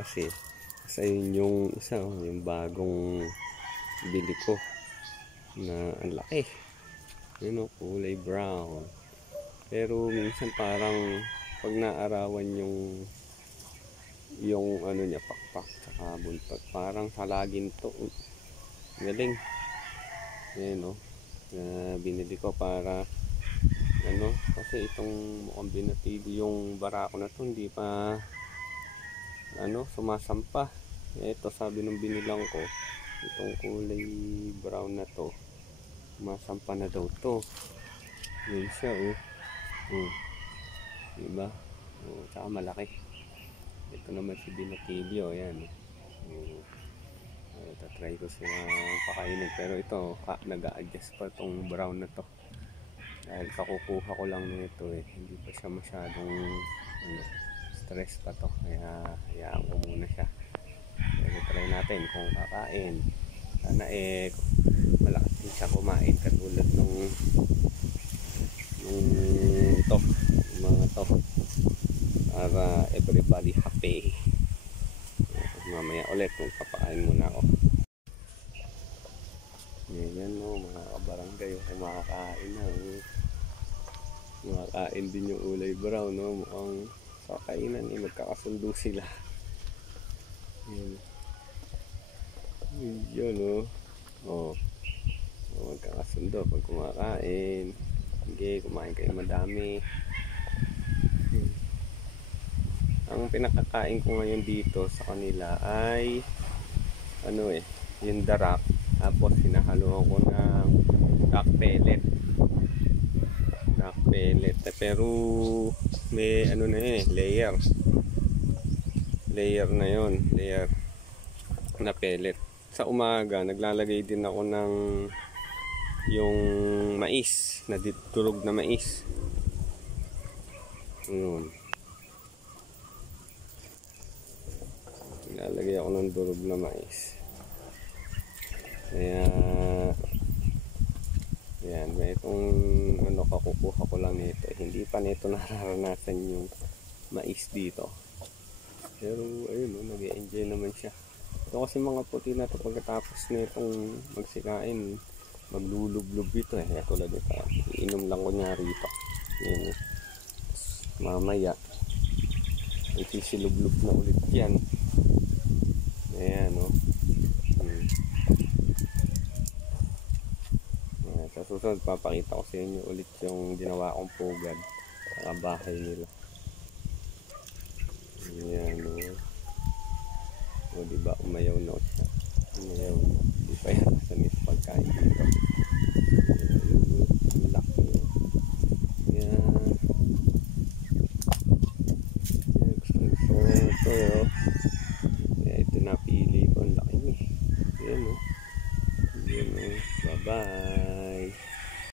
kasi. Kasi yun yung isa, yung bagong bili ko na ang laki. Yun o, kulay brown. Pero minsan parang pag naarawan yung ano niya, pakpak tsaka buntot, parang salagin to. Galing. Ayan o, binili ko para ano, kasi itong mukhang binatili yung barako na to, hindi pa ano, sumasampa. Ito sabi nung binilang ko, itong kulay brown na to, sumasampa na daw to. Yun siya diba? Tsaka malaki. Ito naman si binatilyo, ayan. Tatry ko siya pakainin, pero ito nag-a-adjust pa itong brown na to dahil kakukuha ko lang nito hindi pa siya masyadong stress pa to, kaya hayaan ko muna siya. Pero try natin kung kakain. Sana malakas din siya kumain katulad nung to, mga to, para everybody happy. Mamaya ulit kung papakain muna ako. Yan mga kabarangay, kumakain na. Kumakain din yung ulay brown, no? Mukhang kakainan magkakasundo sila. Yun magkakasundo pag kumakain. Sige, kumain kayo madami. Ang pinakakain ko ngayon dito sa kanila ay yung darak, tapos sinahaluan ko ng duck pellet. Pero may layer na yun, layer na pellet. Sa umaga naglalagay din ako ng yung mais, na durog na mais. Naglalagay ako ng durog na mais. Kaya yan, may itong kakukuha ko lang nito. Hindi pa nito nararanasan yung mais dito. Pero ayun, nag-e-enjoy naman siya. Ito kasi mga puti na ito, pagkatapos nitong magsikain, maglulublob ito tulad ito. Iinom lang ko niya rito. Yan, mamaya isisilublob na ulit yan. Ayan sa susunod papakita ko sa inyo ulit yung ginawa kong pugad sa bahay nila. Ayan diba umayaw na siya. Di pa yan sa pagkain dito. Laki gusto ito ito napili ko, ang laki niya. Bye bye.